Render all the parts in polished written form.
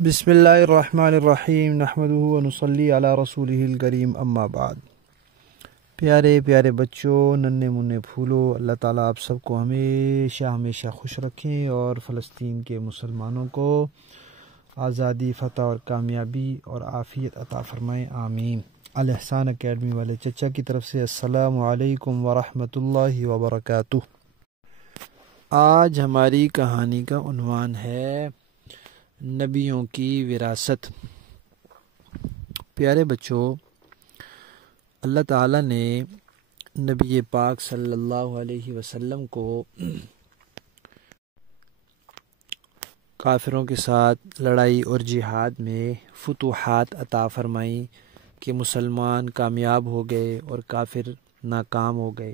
بسم اللہ الرحمن الرحیم نحمدہ ونصلی علی رسولہ الکریم اما بعد۔ پیارے پیارے بچوں، ننھے منھے پھولو، اللہ تعالیٰ آپ سب کو ہمیشہ خوش رکھیں اور فلسطین کے مسلمانوں کو آزادی، فتح اور کامیابی اور عافیت عطا فرمائیں، آمین۔ الاحسان اکیڈمی والے چچا کی طرف سے السلام علیکم ورحمۃ اللہ وبرکاتہ۔ آج ہماری کہانی کا عنوان ہے نبیوں کی وراثت۔ پیارے بچوں، اللہ تعالیٰ نے نبی پاک صلی اللہ علیہ وسلم کو کافروں کے ساتھ لڑائی اور جہاد میں فتوحات عطا فرمائیں کہ مسلمان کامیاب ہو گئے اور کافر ناکام ہو گئے۔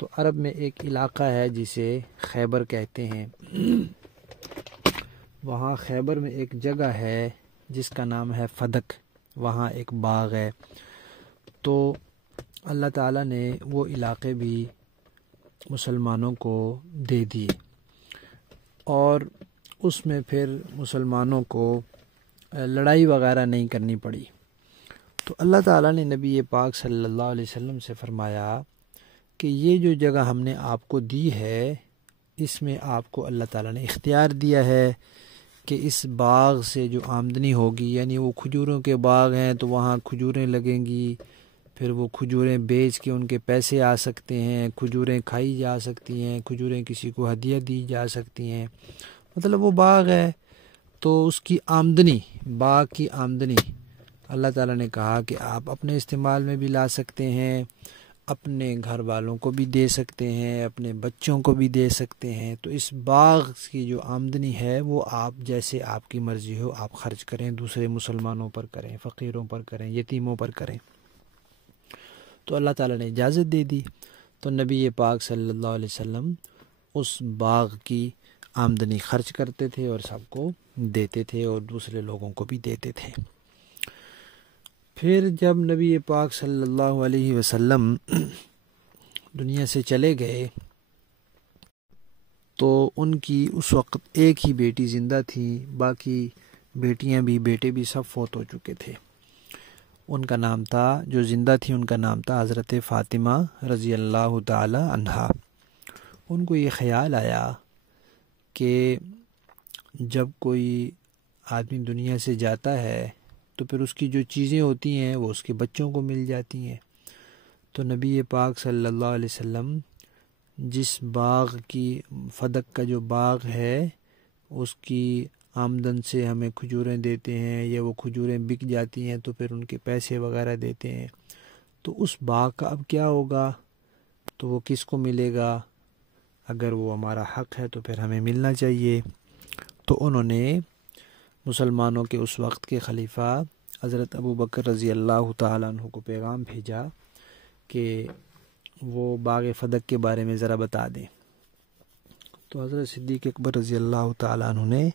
تو عرب میں ایک علاقہ ہے جسے خیبر کہتے ہیں۔ وہاں خیبر میں ایک جگہ ہے جس کا نام ہے فدق، وہاں ایک باغ ہے۔ تو اللہ تعالیٰ نے وہ علاقے بھی مسلمانوں کو دے دیے اور اس میں پھر مسلمانوں کو لڑائی وغیرہ نہیں کرنی پڑی۔ تو اللہ تعالیٰ نے نبی پاک صلی اللہ علیہ وسلم سے فرمایا کہ یہ جو جگہ ہم نے آپ کو دی ہے، اس میں آپ کو اللہ تعالیٰ نے اختیار دیا ہے کہ اس باغ سے جو آمدنی ہوگی، یعنی وہ کھجوروں کے باغ ہیں تو وہاں کھجوریں لگیں گی، پھر وہ کھجوریں بیچ کے ان کے پیسے آ سکتے ہیں، کھجوریں کھائی جا سکتی ہیں، کھجوریں کسی کو ہدیہ دی جا سکتی ہیں۔ مطلب وہ باغ ہے تو اس کی آمدنی، باغ کی آمدنی اللہ تعالیٰ نے کہا کہ آپ اپنے استعمال میں بھی لا سکتے ہیں، اپنے گھر والوں کو بھی دے سکتے ہیں، اپنے بچوں کو بھی دے سکتے ہیں۔ تو اس باغ کی جو آمدنی ہے وہ آپ جیسے آپ کی مرضی ہو آپ خرچ کریں، دوسرے مسلمانوں پر کریں، فقیروں پر کریں، یتیموں پر کریں۔ تو اللہ تعالیٰ نے اجازت دے دی۔ تو نبی پاک صلی اللہ علیہ وسلم اس باغ کی آمدنی خرچ کرتے تھے اور سب کو دیتے تھے اور دوسرے لوگوں کو بھی دیتے تھے۔ پھر جب نبی پاک صلی اللہ علیہ وسلم دنیا سے چلے گئے تو ان کی اس وقت ایک ہی بیٹی زندہ تھی، باقی بیٹیاں بھی بیٹے بھی سب فوت ہو چکے تھے۔ ان کا نام تھا، جو زندہ تھی ان کا نام تھا حضرت فاطمہ رضی اللہ تعالی عنہا۔ ان کو یہ خیال آیا کہ جب کوئی آدمی دنیا سے جاتا ہے تو پھر اس کی جو چیزیں ہوتی ہیں وہ اس کے بچوں کو مل جاتی ہیں۔ تو نبی پاک صلی اللہ علیہ وسلم جس باغ کی، فدق کا جو باغ ہے، اس کی آمدن سے ہمیں کھجوریں دیتے ہیں یا وہ کھجوریں بک جاتی ہیں تو پھر ان کے پیسے وغیرہ دیتے ہیں۔ تو اس باغ کا اب کیا ہوگا؟ تو وہ کس کو ملے گا؟ اگر وہ ہمارا حق ہے تو پھر ہمیں ملنا چاہیے۔ تو انہوں نے مسلمانوں کے اس وقت کے خلیفہ حضرت ابو بکر رضی اللہ تعالیٰ عنہ کو پیغام بھیجا کہ وہ باغ فدق کے بارے میں ذرا بتا دیں۔ تو حضرت صدیق اکبر رضی اللہ تعالیٰ عنہ نے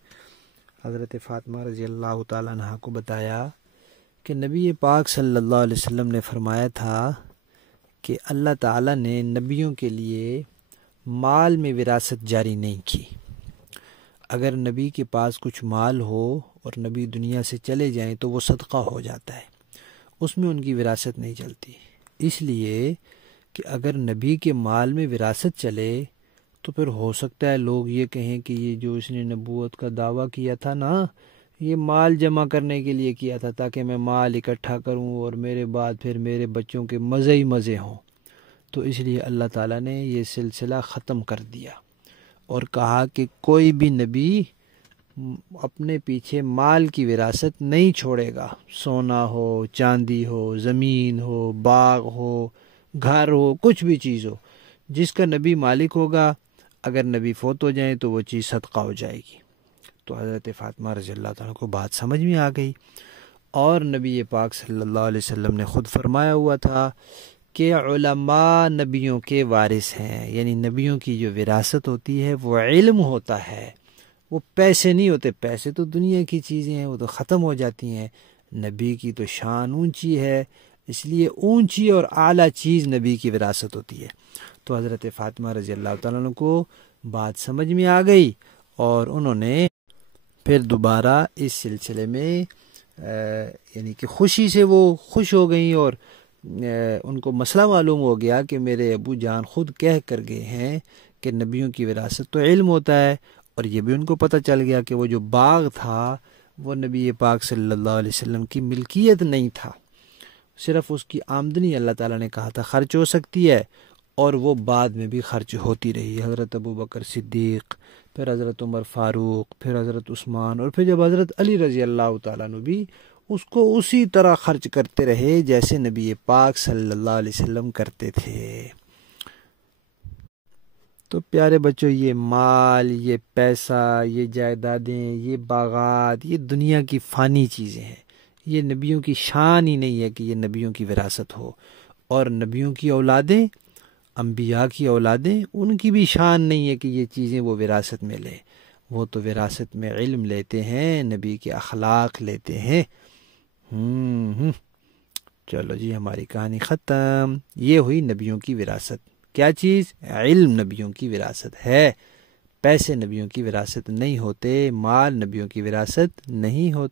حضرت فاطمہ رضی اللہ تعالیٰ عنہ کو بتایا کہ نبی پاک صلی اللہ علیہ وسلم نے فرمایا تھا کہ اللہ تعالیٰ نے نبیوں کے لیے مال میں وراثت جاری نہیں کی۔ اگر نبی کے پاس کچھ مال ہو اور نبی دنیا سے چلے جائیں تو وہ صدقہ ہو جاتا ہے، اس میں ان کی وراثت نہیں چلتی۔ اس لیے کہ اگر نبی کے مال میں وراثت چلے تو پھر ہو سکتا ہے لوگ یہ کہیں کہ یہ جو اس نے نبوت کا دعویٰ کیا تھا نا، یہ مال جمع کرنے کے لیے کیا تھا تاکہ میں مال اکٹھا کروں اور میرے بعد پھر میرے بچوں کے مزے ہی مزے ہوں۔ تو اس لیے اللہ تعالیٰ نے یہ سلسلہ ختم کر دیا اور کہا کہ کوئی بھی نبی اپنے پیچھے مال کی وراثت نہیں چھوڑے گا، سونا ہو، چاندی ہو، زمین ہو، باغ ہو، گھر ہو، کچھ بھی چیز ہو، جس کا نبی مالک ہوگا، اگر نبی فوت ہو جائیں تو وہ چیز صدقہ ہو جائے گی۔ تو حضرت فاطمہ رضی اللہ تعالیٰ کو بات سمجھ میں آ گئی، اور نبی پاک صلی اللہ علیہ وسلم نے خود فرمایا ہوا تھا کہ علماء نبیوں کے وارث ہیں، یعنی نبیوں کی جو وراثت ہوتی ہے وہ علم ہوتا ہے، وہ پیسے نہیں ہوتے۔ پیسے تو دنیا کی چیزیں ہیں، وہ تو ختم ہو جاتی ہیں۔ نبی کی تو شان اونچی ہے، اس لیے اونچی اور اعلیٰ چیز نبی کی وراثت ہوتی ہے۔ تو حضرت فاطمہ رضی اللہ تعالیٰ عنہ کو بات سمجھ میں آ گئی اور انہوں نے پھر دوبارہ اس سلسلے میں یعنی کہ خوشی سے وہ خوش ہو گئیں اور ان کو مسئلہ معلوم ہو گیا کہ میرے ابو جان خود کہہ کر گئے ہیں کہ نبیوں کی وراثت تو علم ہوتا ہے، اور یہ بھی ان کو پتہ چل گیا کہ وہ جو باغ تھا وہ نبی پاک صلی اللہ علیہ وسلم کی ملکیت نہیں تھا، صرف اس کی آمدنی اللہ تعالیٰ نے کہا تھا خرچ ہو سکتی ہے، اور وہ بعد میں بھی خرچ ہوتی رہی۔ حضرت ابو بکر صدیق، پھر حضرت عمر فاروق، پھر حضرت عثمان، اور پھر جب حضرت علی رضی اللہ تعالیٰ عنہ بھی اس کو اسی طرح خرچ کرتے رہے جیسے نبی پاک صلی اللہ علیہ وسلم کرتے تھے۔ تو پیارے بچوں، یہ مال، یہ پیسہ، یہ جائیدادیں، یہ باغات، یہ دنیا کی فانی چیزیں ہیں، یہ نبیوں کی شان ہی نہیں ہے کہ یہ نبیوں کی وراثت ہو، اور نبیوں کی اولادیں، انبیاء کی اولادیں، ان کی بھی شان نہیں ہے کہ یہ چیزیں وہ وراثت میں لیں۔ وہ تو وراثت میں علم لیتے ہیں، نبی کے اخلاق لیتے ہیں۔ چلو جی، ہماری کہانی ختم۔ یہ ہوئی نبیوں کی وراثت۔ کیا چیز؟ علم نبیوں کی وراثت ہے۔ پیسے نبیوں کی وراثت نہیں ہوتے، مال نبیوں کی وراثت نہیں ہوتے۔